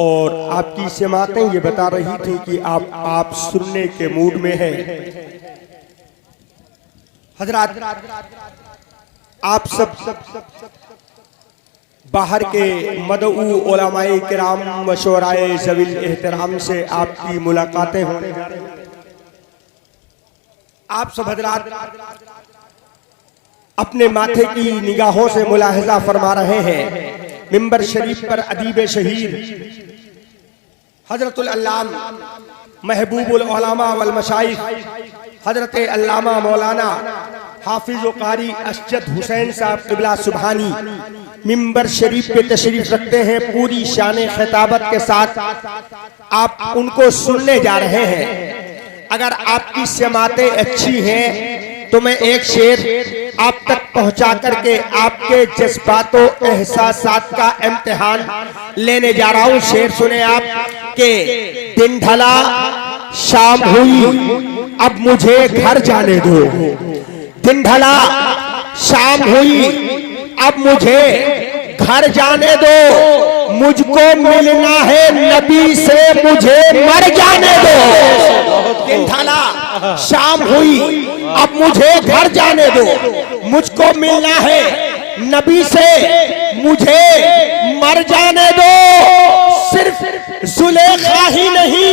और आपकी समातें ये बता रही थी कि आप सुनने के मूड में हैं। हजरात, आप सब बाहर के मदऊ उलमाए किराम व शोराए ज़वील एहतराम से आपकी मुलाकातें होने जा रही हैं। आप सब हजरात अपने माथे की निगाहों से मुलाहिजा फरमा रहे हैं। मिंबर शरीफ पर अदीब शहीद हजरतुल अल्लामा महबूबुल उलमा वल मशाइख हजरत अल्लामा मौलाना हाफिज व कारी अशजद हुसैन साहब क़िबला सुबहानी मिंबर शरीफ पे तशरीफ रखते हैं। पूरी शान खिताबत के साथ आप उनको सुनने जा रहे हैं। अगर आपकी समातें अच्छी हैं तो मैं एक शेर आप तक पहुंचा करके आपके जज्बातों एहसासात का इम्तिहान लेने जा रहा हूं। शेर सुने आप के दिन ढला शाम हुई अब मुझे घर जाने दो। दिन ढला शाम हुई अब मुझे घर जाने दो। मुझको मिलना है नबी से मुझे मर जाने दो। दिन ढला शाम हुई अब मुझे घर जाने दो। मुझको मिलना है नबी से मुझे मर जाने दो। सिर्फ जुलेखा ही नहीं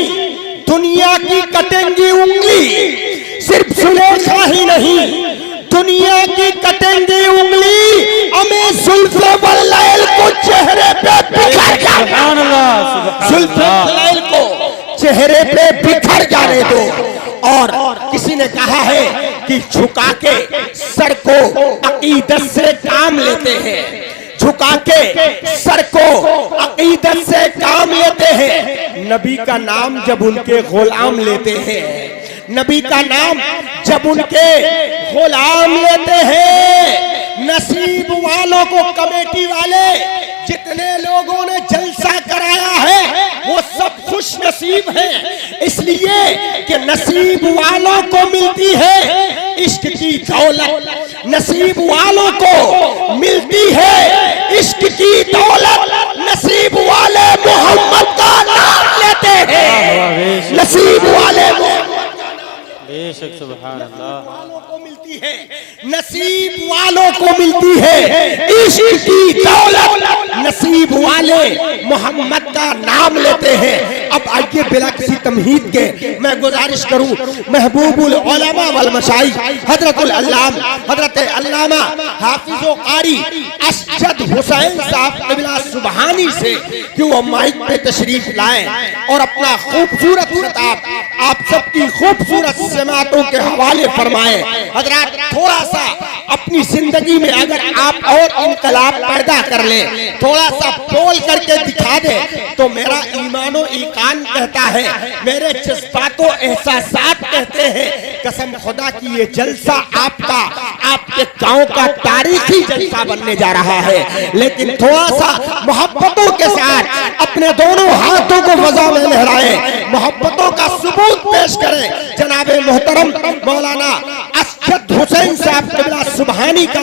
दुनिया की कटेंगी उंगली। सिर्फ जुलेखा ही नहीं दुनिया की कटेंगी उंगली। हमें जुल्फ़े वल्लैल को चेहरे पे बिखर जुल्फ़े को चेहरे पे बिखर जाने दो। और किसी ने कहा है कि झुका के सर को अकीदत से काम लेते हैं। झुका के सर को अकीदत से काम लेते हैं। नबी का नाम जब उनके गुलाम लेते हैं। नबी का नाम जब उनके गुलाम लेते हैं। नसीब वालों को कमेटी वाले जितने लोगों ने जलसा कराया है वो सब खुश नसीब हैं। इसलिए कि नसीब वालों को मिलती है इश्क की दौलत। नसीब वालों को मिलती है इश्क की दौलत। नसीब वाले मोहम्मद का नाम लेते हैं। नसीब वाले सुभान अल्लाह वालों को मिलती है। नसीब वालों को मिलती है इश्क की दौलत। नसीब वाले मोहम्मद का नाम लेते हैं। अब आइए बिला किसी तमहीद के मैं गुजारिश करूं महबूबुल उलमा वल मशाइख हजरतुल अल्लामा हजरत अल्लामा हाफिज व कारी अशजद हुसैन साहब क़िबला सुबहानी से कि वो माइक पे तशरीफ लाएं और अपना खूबसूरत खिताब आप सबकी खूबसूरत समातों के हवाले फरमाएं। हजरात, थोड़ा सा अपनी जिंदगी में अगर आप और इनकलाब पैदा कर ले, थोड़ा सा बोल करके दिखा दे तो मेरा ईमानो ईकान कहता है, मेरे जज्बातो एहसासात कहते हैं कसम खुदा की ये जलसा आपका आपके गांव का तारीखी जलसा बनने जा रहा है। लेकिन थोड़ा सा मोहब्बतों के साथ अपने दोनों हाथों को फजा में लहराएं, मोहब्बतों का सबूत पेश करें। जनाबे मोहतरम मौलाना अशजद हुसैन साहब क़िबला सुबहानी का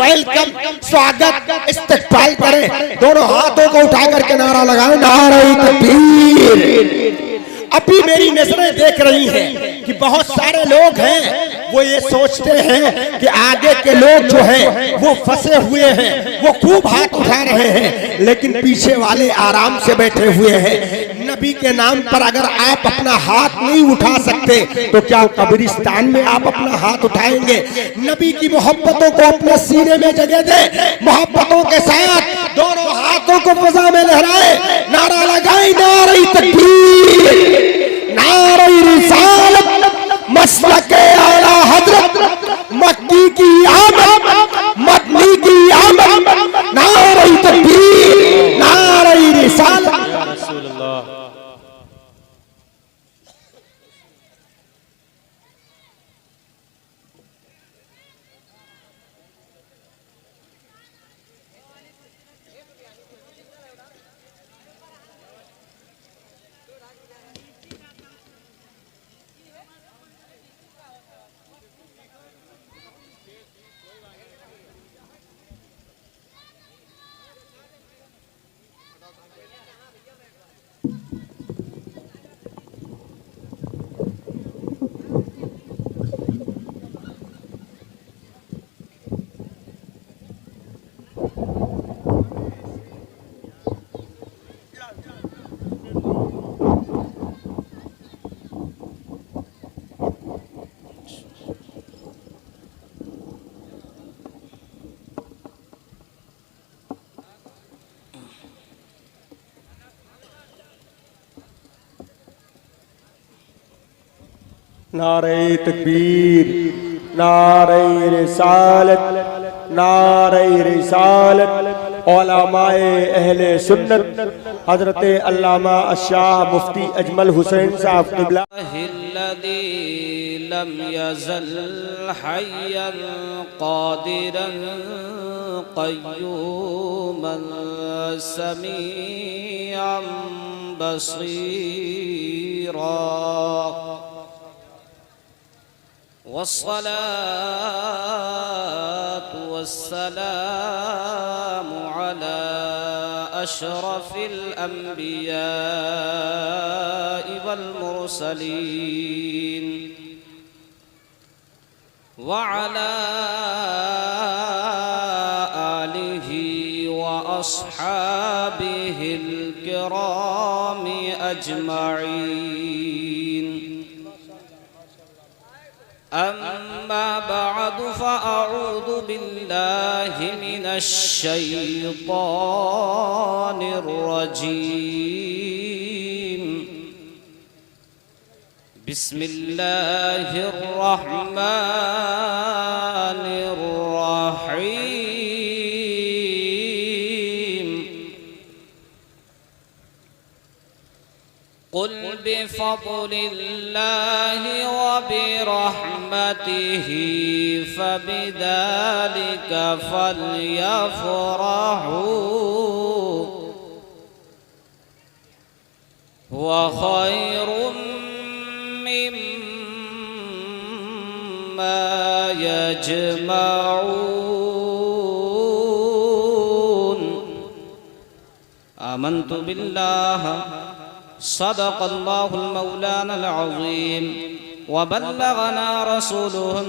वेलकम स्वागत इस्तकबाल करें। दोनों हाथों को उठा करके नारा लगाएं, नारे तकबीर। अभी मेरी नजरें देख रही हैं कि बहुत सारे लोग हैं वो ये सोचते हैं कि आगे के लोग जो हैं वो फंसे हुए हैं, वो खूब हाथ उठा रहे हैं, लेकिन पीछे वाले आराम से बैठे हुए हैं। नबी के नाम पर अगर आप अपना हाथ नहीं उठा सकते तो क्या कब्रिस्तान में आप अपना हाथ उठाएंगे? नबी की मोहब्बतों को अपने सीने में जगह दे, मोहब्बतों के साथ दोनों हाथों को फजा में लहराए, नारा लगाए, नारे तकबीर, नारे रिसालत, मसलके आला हजरत, मक्की की आमद, मदनी की आमद, नारे तकबीर, नारे रिसालत। नारे तकबीर, नारे रिसालत, नारे रिसालत। उलमाए अहले सुन्नत हजरत अल्लामा अशाह मुफ्ती अजमल हुसैन साहब क़िबला लम यज़ल हय्यन क़ादिरन क़य्यूमन समीअन बसीरा। वस्सलातु वस्सलामु अला अशरफिल अंबियाइ वल मुरसलीन व अला आलिहि व अस्हाबिहिल किरामि अजमईन। अम्मा बअदु फ़अऊज़ु बिल्लाहि मिनश शैतानिर रजीम। बिस्मिल्लाहिर रहमानिर रहीम। क़ुल बिफ़ज़लिल्लाहि व बिरहमतिहि फ़बिज़ालिका फ़लयफ़रहू हुवा ख़ैरुम मिम्मा यजमऊन। आमन्तु बिल्लाहि सदक़ल्लाहुल मौलानाल अज़ीम व बल्लगना रसूलुहुन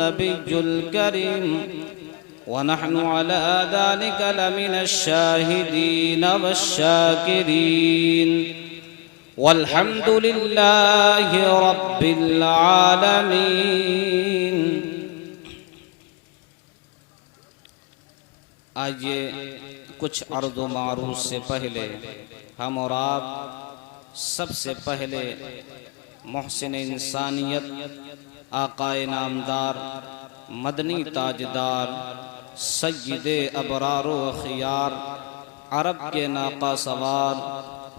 नबियुल करीम व नहनु अला ज़ालिका लमिनश शाहिदीन वश्शाकिरीन वल्हम्दुलिल्लाहि रब्बिल आलमीन। आइए कुछ अर्ज़ व मारूफ़ से पहले हम और आप सबसे पहले मोहसिन इंसानियत आकाए नामदार मदनी ताजदार सय्यदे अबरार व खियार अरब के नाका सवार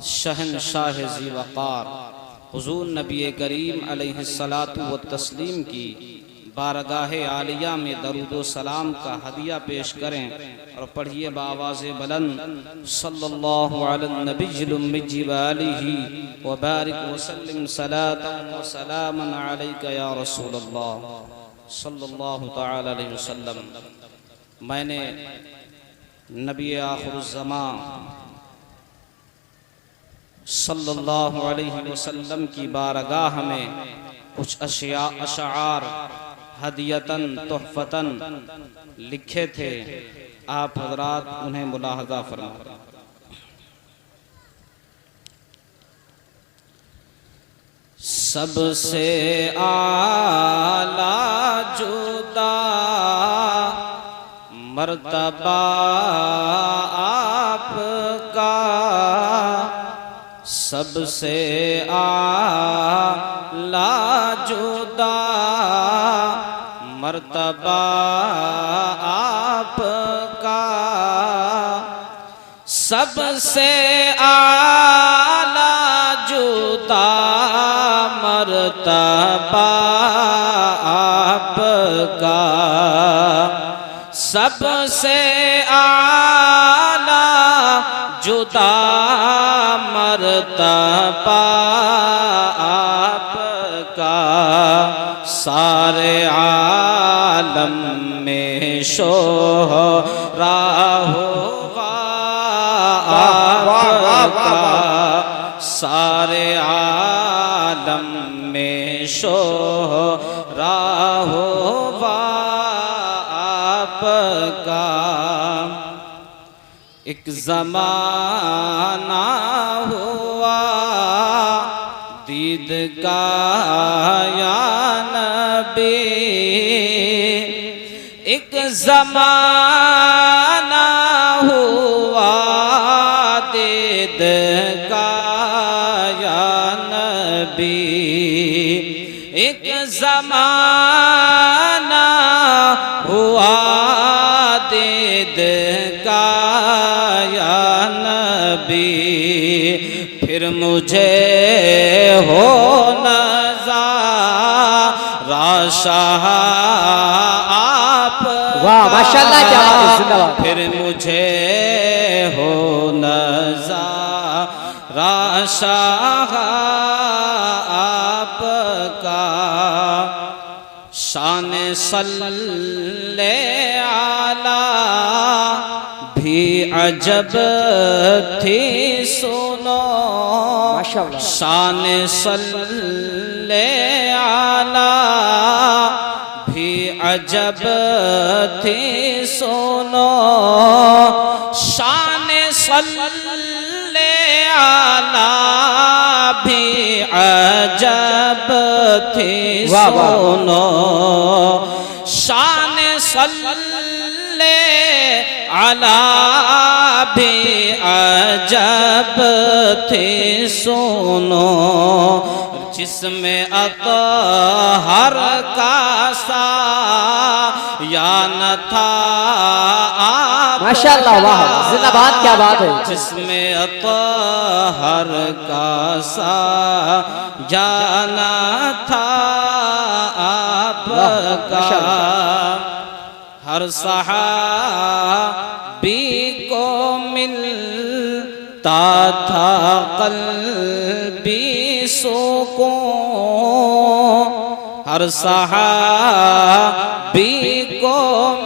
शहनशाह ज़ी वक़ार हुज़ूर नबी करीम अलैहिस्सलातु व तस्लीम की बारगाह आलिया में दरूद व सलाम का हदिया पेश करें और पढ़िए बावाज़े बुलंद सल्लल्लाहु अलैहि नबिय्यिल उम्मी व आलिहि व बारिक व सल्लिम सलातन व सलामन अलैका या रसूलल्लाह सल्लल्लाहु तआला अलैहि वसल्लम। मैंने नबी आखिरुज़्ज़मां सल्लल्लाहु अलैहि वसल्लम की बारगाह में कुछ अशार हदियतन तोहफतन लिखे थे। आप हजरात उन्हें मुलाहजा फरमाएं। सबसे आला जुदा मर्तबा आपका, सबसे आला जुदा मर्तबा आपका, सबसे आला जुदा मर्तबा आपका, सबसे आला जुदा मर्तबा आपका, सारे आलम में शोहरा होगा आपका, सारे आलम में शोहरा होगा आपका। एक ज़माना हुआ दीद का या नबी, एक ज़माना हुआ दीद का या नबी, एक ज़माना हुआ दीद का या नबी, फिर मुझे हो नज़ारा शाह आप, वाह माशाल्लाह, क्या बात है, जिंदाबाद। फिर मुझे हो नज़ारा शाह आपका। शान सल्ले आला भी अजब थी सुनो, माशाल्लाह। शान सल्ले आला भी अजब थी सुनो, शान सल्ले आला भी अजब थी वाह, वाह। सुनो, शान सल्ले आला भी अजब थी सुनो, जिसमें अतहर का सा या न था आप, माशाल्लाह, वाह जिंदाबाद, क्या बात है। जिसमें अतहर का सा जाना था आपका। हर सहाबी को मिलता था क़ल्बी सुकून, हर सहाबी को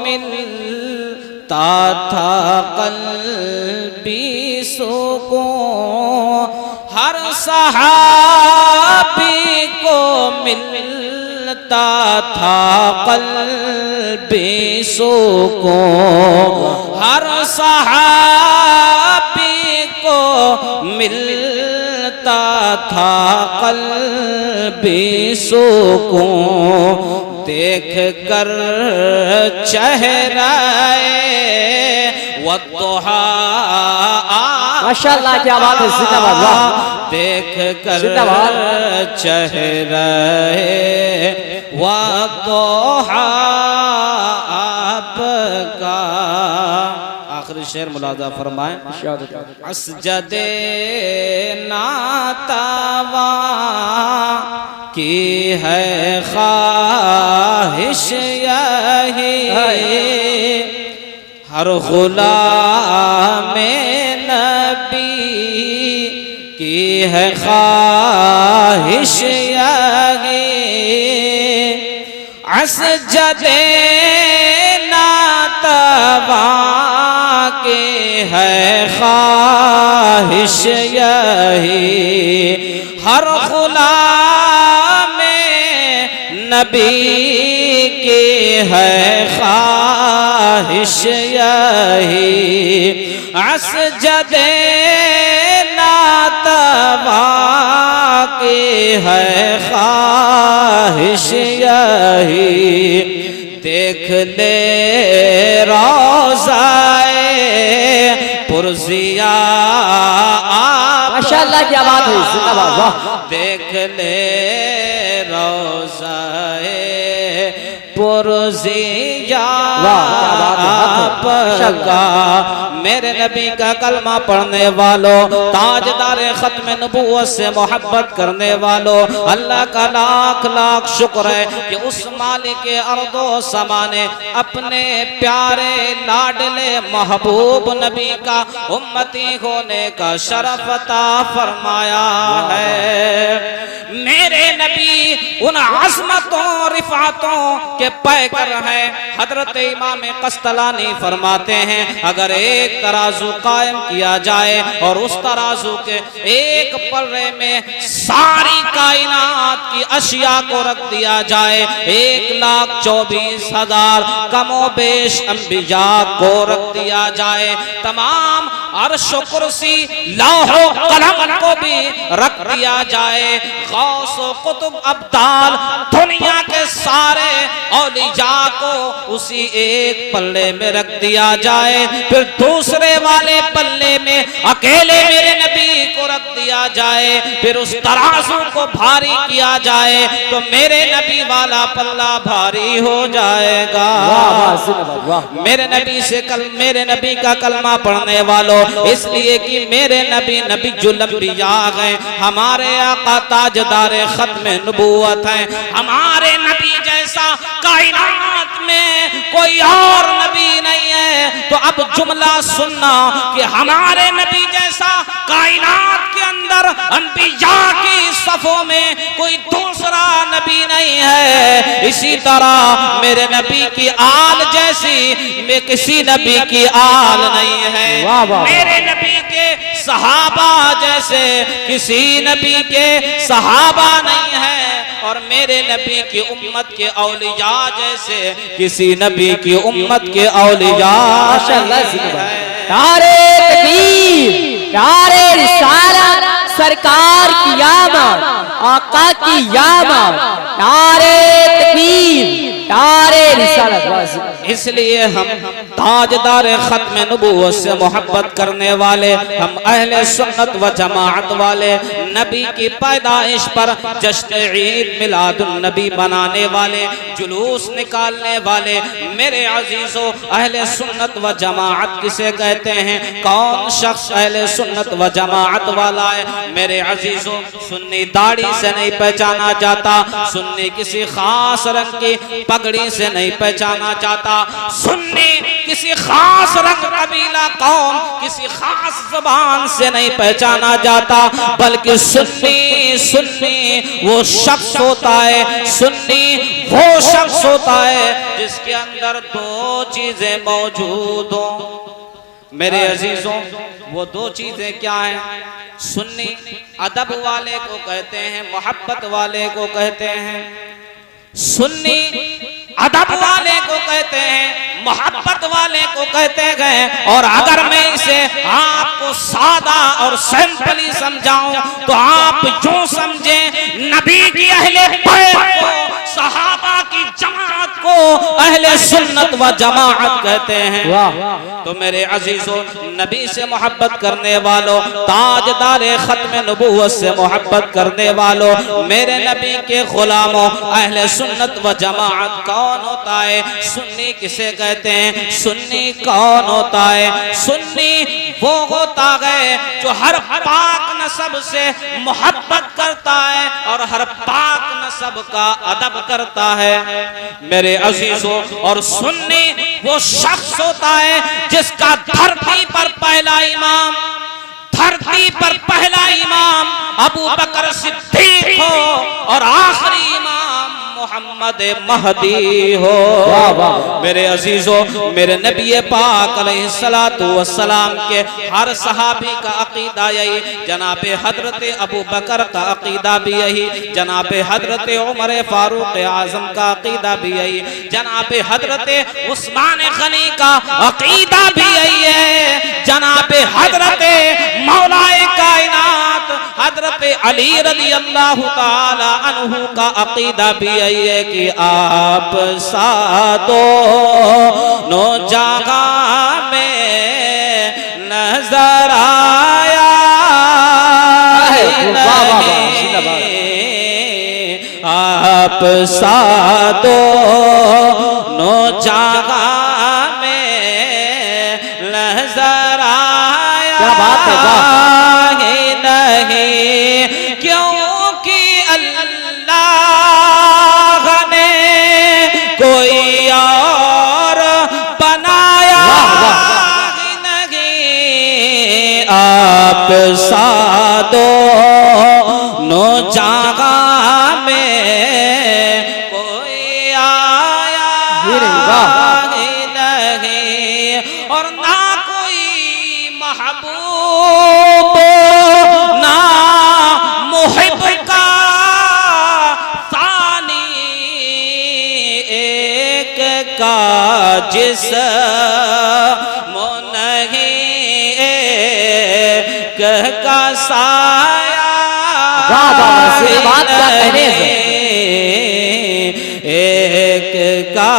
मिलता था क़ल्बी सुकून, हर सहाबी को मिलता था क़ल्बी सुकून, हर सहाबी को मिलता था क़ल्बी सुकून। देख कर चेहराए वद्दुहा, माशाल्लाह, क्या बात है, जिंदाबाद, वाह। देख कर जिंदाबाद। चेहराए वद्दुहा आपका। आखिरी शेर मुलाजा फरमाएं। असजदे नातावा की है ख्वाहिश यही, हर गुलाम नबी की है ख्वाहिश यही, असजदे नातवा की है ख्वाहिश यही, हर गुलाम नबी की है ख्वाहिश यही, असजदे नातवा की है ख्वाहिश यही। देख ले रोज़ाए पुरज़िया आप, माशाल्लाह, क्या बात है, जिंदाबाद, वाह। देख ले रोज़ाए पुरज़िया आपका। मेरे नबी का कलमा पढ़ने वालों, ताजदार खत्म नबूवत से मोहब्बत करने वालों, अल्लाह का लाख लाख शुक्र है कि उस मालिक अर्दो समा ने अपने प्यारे लाडले महबूब नबी का उम्मती होने का शरफ अता फरमाया है। मेरे नबी उन अज़मतों रिफ़ातों के पैकर हैं। हजरत इमाम कस्तलानी फरमाते हैं, अगर एक तराजू कायम किया जाए और उस तराजू के एक पल्ले में सारी कायनात की अशिया को रख दिया जाए, 1,24,000 कमो बेश अंबिया को रख दिया जाए, तमाम अर्श कुर्सी लौह कलम को भी रख दिया जाए, गौस कुतुब अब्दाल दुनिया के सारे औलिया को उसी एक पल्ले में रख दिया जाए, फिर दूसरे वाले पल्ले में अकेले मेरे नबी को रख दिया किया जाए, फिर उस तराजू को भारी किया जाए तो मेरे नबी वाला पल्ला भारी हो जाएगा। मेरे नबी से मेरे नबी का कलमा पढ़ने वालों, इसलिए कि मेरे नबी नबी जो लंबिया गए, हमारे आका ताजदार खत्म नबूवत हैं। हमारे नबी जैसा कायनात में कोई और नबी नहीं है। तो अब जुमला सुनना कि हमारे नबी जैसा कायनात के अंदर अंबिया की सफों में कोई दूसरा नबी नहीं है। इसी तरह मेरे नबी की आल जैसी मैं किसी नबी की आल नहीं है। मेरे नबी के सहाबा जैसे किसी नबी के सहाबा नहीं है। और मेरे नबी की उम्मत के औलिया जैसे किसी नबी की उम्मत के औलिया नारे तकबीर, नारे रिसालत, सरकार की आमद, आका की आमद, नारे तकबीर, नारे रिसालत। इसलिए हम ताजदार खत्म नबूवत से मोहब्बत करने वाले, हम अहले सुन्नत व जमाअत वाले, नबी की पैदाइश पर जश्न ईद मिलादुन नबी बनाने वाले, जुलूस निकालने वाले, मेरे अजीजों अहले सुन्नत व जमाअत किसे कहते हैं? कौन शख्स अहले सुन्नत व जमाअत वाला है? मेरे अजीजों, सुन्नी दाढ़ी से नहीं पहचाना जाता, सुन्नी किसी खास रंग की पगड़ी से नहीं पहचाना जाता, सुन्नी किसी खास रंग, कबीला, कौम, किसी खास ज़बान से नहीं पहचाना जाता, बल्कि सुन्नी सुन्नी वो शख्स होता है, सुन्नी वो शख्स होता है जिसके अंदर दो चीजें मौजूद हो। मेरे अजीजों, वो दो चीजें क्या हैं? सुन्नी अदब वाले को कहते हैं, मोहब्बत वाले को कहते हैं। सुन्नी अदब वाले को कहते हैं, मोहब्बत वाले को कहते हैं। और अगर मैं इसे आपको सादा और सिंपली समझाऊं तो आप यूं समझें, नबी की अहले बैत को, सहाबा की जमात को अहले सुन्नत व जमाअत कहते हैं। तो मेरे अजीजों, नबी से मोहब्बत करने वालों, ताजदार खत्म नबूवत से मोहब्बत करने वालों, मेरे नबी के गुलामों, अहले सुन्नत व जमाअत कौन होता है? सुन्नी किसे कहते हैं? सुन्नी कौन होता है? सुन्नी वो होता है जो हर पाक नसब से मोहब्बत करता है और हर पाक नसब का अदब करता है। मेरे अजीजों, और सुन्नी वो शख्स होता है जिसका धरती पर पहला इमाम, धरती पर पहला इमाम अबू बकर सिद्दीक हो और आखिरी इमाम मोहम्मद महदी हो। मेरे अजीजों, मेरे नबी पाक अलैहिस्सलातु वस्सलाम के हर सहाबी का अकीदा यही, जनाबे हजरत अबू बकर का अकीदा भी यही, जनाबे हजरत उमर फारूक आजम का अकीदा भी यही, जनाबे हजरत उस्मान गनी का अकीदा भी यही है, जनाबे हजरत मौलाए कायनात हजरत अली रज़ी अल्लाह ताला अन्हु का अकीदा भी यही है कि आप सादो नो जगह में नजर आया आप सादो नो जगह में नजर आया। क्या बात है? सादो नो जागा में कोई आया नहीं और ना कोई महबूब ना मुहिब का सानी, एक का जिस का साया, बात का कहने से एक का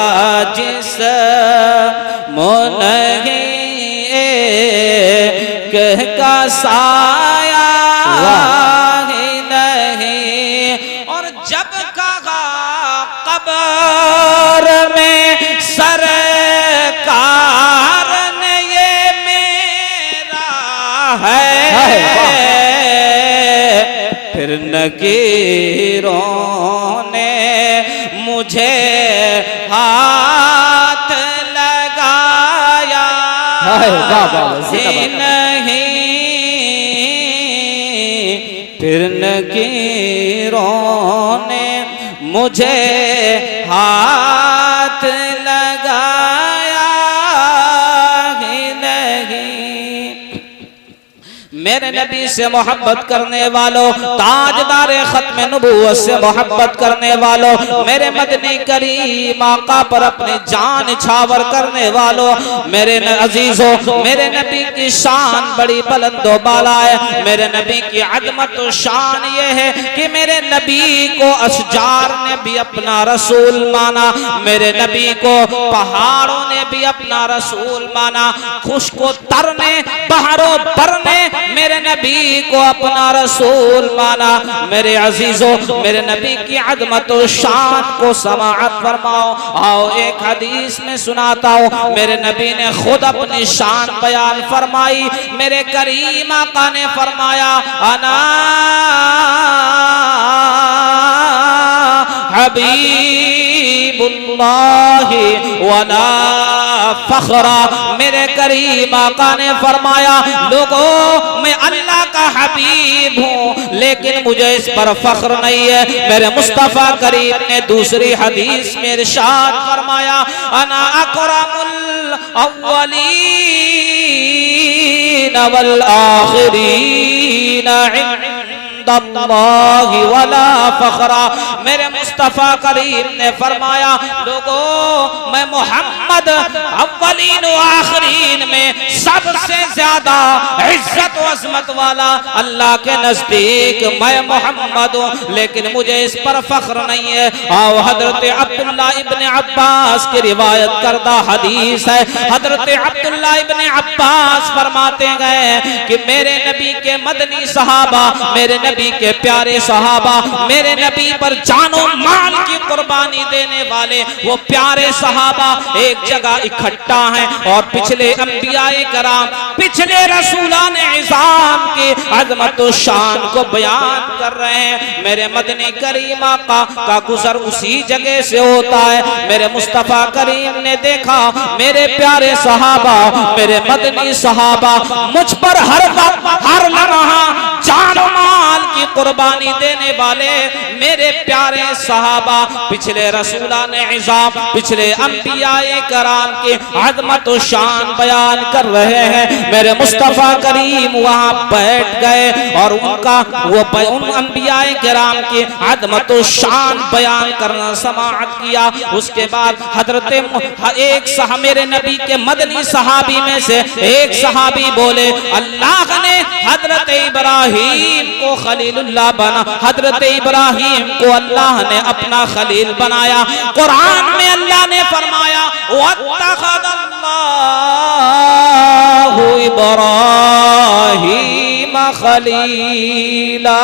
जिस मोनही एक का साया। दरबार में सरकार ने ये मेरा है, फिर नकीरों ने मुझे हाथ लगाया ही नहीं, फिर नकीरों ने मुझे हाथ लगाया ही नहीं। मेरे नबी से मोहब्बत करने वालों, ताजदार खत्म नबूवत से मोहब्बत करने वालों, मेरे मदनी करीम आका पर अपनी जान छावर करने वालों, मेरे अजीजों, मेरे नबी की शान बड़ी बुलंदो बाला है। मेरे नबी की अजमत और शान ये है कि मेरे नबी को अशजार ने भी अपना रसूल माना, मेरे नबी को पहाड़ों ने भी अपना रसूल माना, खुश्को तरने बहारों भरने मेरे नबी को अपना रसूल माना। मेरे अजीजों, मेरे नबी की अज़मत और शान को समाअत फरमाओ। आओ एक हदीस में सुनाता हूँ, मेरे नबी ने खुद अपनी शान बयान फरमाई। मेरे करीम आका ने फरमाया, अना हबीबुल्लाहि वला फखरा। मेरे करीम आका ने फरमाया, लोगों मैं अल्लाह का हबीब हूँ लेकिन मुझे इस पर फख्र नहीं है। मेरे मुस्तफा करीम ने दूसरी हदीस में इरशाद फरमाया, अना अकरमुल अव्वलीन वल आखिरीन इंदल्लाहि वला फखरा। मेरे मुस्तफा करीम ने फरमाया, लोगों मैं मोहम्मद अव्वलीन व आखिरीन में सबसे ज्यादा इज्जत व अजमत वाला अल्लाह के नजदीक मैं मोहम्मद हूँ, लेकिन मुझे इस पर फख्र नहीं है। आओ हजरत अब्दुल्ला इब्ने अब्बास की रिवायत करदा हदीस है। हजरत अब्दुल्ला इब्ने अब्बास फरमाते गए कि मेरे नबी के मदनी सहाबा, मेरे नबी के प्यारे सहाबा, मेरे नबी पर जानो माल की कुर्बानी देने वाले वो प्यारे सहाबा एक जगह इकट्ठा हैं और पिछले अंबियाए कराम, पिछले रसूलान इज़ाम की अज़मत और शान को बयान कर रहे हैं। मेरे मदनी करीम आका का गुजर उसी जगह से होता है। मेरे मुस्तफा करीम ने देखा मेरे प्यारे सहाबा, मेरे मदनी सहाबा मुझ पर हर वक्त हर लम्हा जान माल की कुर्बानी देने वाले मेरे प्यारे सहाबा पिछले रसूलान इज़ाम, पिछले अंबियाए कराम की अज़मत और शान बयान कर रहे हैं। मेरे मुस्तफा करीम वहां बैठ गए और उनका वो उन अंबियाए कराम की अज़मत और शान बयान करना समाअत किया। उसके बाद हजरत एक मेरे नबी के मदनी सहाबी में से एक सहाबी बोले, अल्लाह ने हजरत इब्राहीम को खलीलुल्लाह बना, हजरत इब्राहीम को अल्लाह ने अपना खलील बनाया। कुरान में अल्लाह ने फरमाया, वत्तखज़ल्लाहु इब्राहीम खलीला।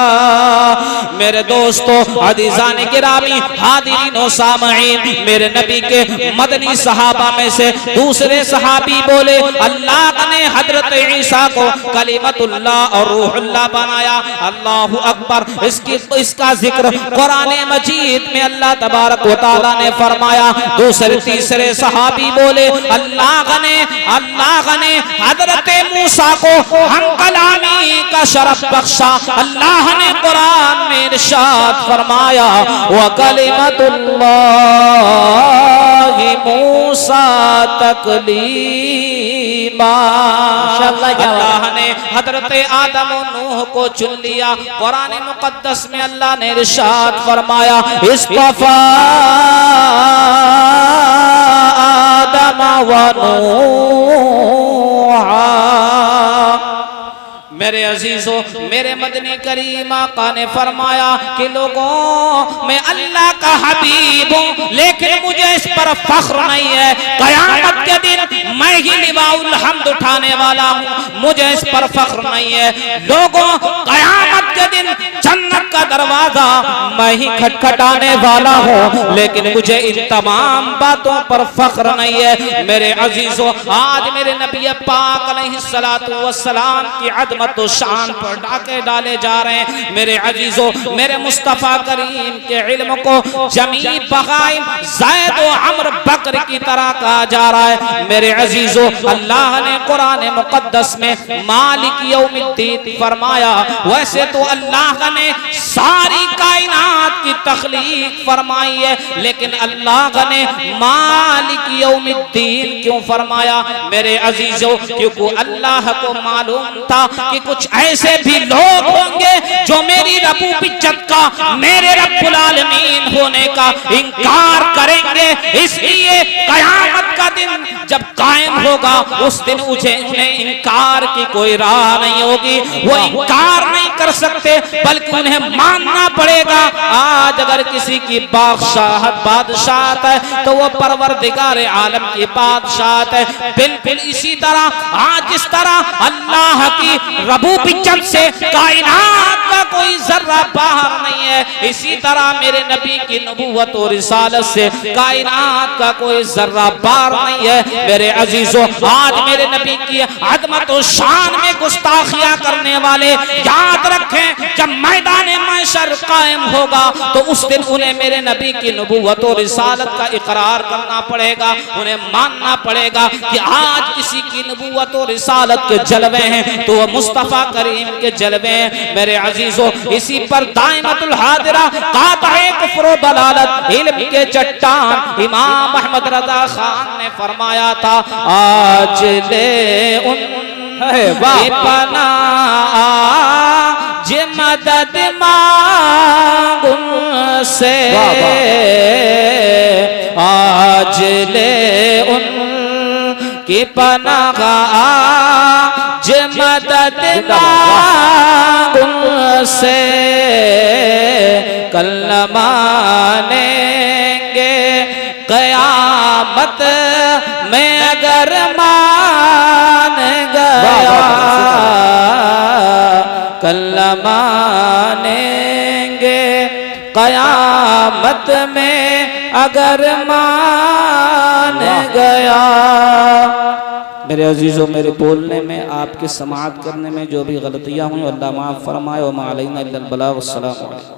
मेरे दोस्तों, अज़ीज़ान गिरामी, हादिरीन और सामईन, मेरे नबी के मदनी सहाबा में से दूसरे सहाबी बोले, अल्लाह ने हजरत ईसा को कलीमतुल्लाह और रूहुल्लाह बनाया। अल्लाहु अकबर। इसका जिक्र कुरान मजीद में अल्लाह तबारक व तआला ने फरमाया। दूसरे तीसरे सहाबी बोले, अल्लाह ने हजरत मूसा को हम कलामी का शरफ बख्शा। अल्लाह ने कुरान में इरशाद फरमाया, व कलिमतुल्लाहि मूसा तकलीमा। अल्लाह ने हजरत आदम और नूह को चुन लिया। कुरान मुकद्दस में अल्लाह ने इरशाद फरमाया, इस्तफा आदम व नूह। मेरे अजीजों, मेरे मदनी करीम आका ने फरमाया कि लोगों मैं अल्लाह का हबीब हूँ लेकिन मुझे इस पर फख्र नहीं है। क़यामत के दिन मैं ही लिवाउल हम्द उठाने वाला हूँ, मुझे इस पर फख्र नहीं है। लोगों क़यामत के दिन जन्नत का दरवाजा मैं ही खटखटाने वाला हूँ, लेकिन मुझे इन तमाम बातों पर फख्र नहीं है। मेरे अजीजों, आज मेरे नबी पाक अलैहिस्सलातु वस्सलाम की अज़मत व शान पर डाके डाले जा रहे हैं। मेरे अजीजों, मेरे मुस्तफ़ा करीम के इल्म को जमी बगाइम ज़ैद व अम्र बकर की तरह कहा जा रहा है। मेरे अजीजों, अल्लाह ने कुरान मुक़द्दस में मालिक यौमिद्दीन फरमाया। वैसे तो अल्लाह ने सारी कायनात की तख्लीक फरमाई है, लेकिन अल्लाह ने मालिक यौमिद्दीन क्यों फरमाया? मेरे अजीजों, क्योंकि अल्लाह को मालूम था कि कुछ ऐसे भी लोग होंगे जो मेरी रब्बुल इज्जत का, मेरे रब्बुल आलमीन होने का इनकार करेंगे। इसलिए कयामत का दिन जब कायम होगा, उस दिन उन्हें इनकार की कोई राह नहीं होगी। वो इनकार नहीं कर सकते, बल्कि उन्हें मानना पड़ेगा। आज अगर किसी की बादशाहत है तो वो परवरदिगार आलम की बादशाहत है। बिल्कुल इसी तरह आज जिस तरह अल्लाह की रब्बुल इज्जत से कायनात का कोई जर्रा बाहर नहीं है, इसी तरह मेरे नबी की नबूवत और रिसालत से कायनात का कोई जर्रा बाहर नहीं है। मेरे अजीजों, आज मेरे नबी की अज़मत और शान में गुस्ताखियां करने वाले याद रखें, जब मैदान महशर कायम होगा तो उस दिन उन्हें मेरे नबी की नबूवत और रिसालत का इकरार करना पड़ेगा। उन्हें मानना पड़ेगा कि आज किसी की नबूवत और रिसालत के जलवे हैं तो वह मुस्तफ़ा करीम के जलवे हैं। मेरे अजीजों, इसी पर दाइमतुल हादिरा कातिए कुफ्र व दलालत इल्म के चट्टान इमाम अहमद रज़ा खान ने फरमाया था, आज ले उन पना जे मदद मांगू से, आज ले उन की पनाह जे मदद मांगू से, कल न मानेंगे क़यामत में अगर मान गया, कल न मानेंगे क़यामत में अगर मान गया। मेरे अजीज़ों, मेरे बोलने में, आपके समाअत करने में जो भी गलतियाँ हुई, अल्लाह माफ़ फरमाए। व मा अलैना इल्लल बलाग। अस्सलामु अलैकुम।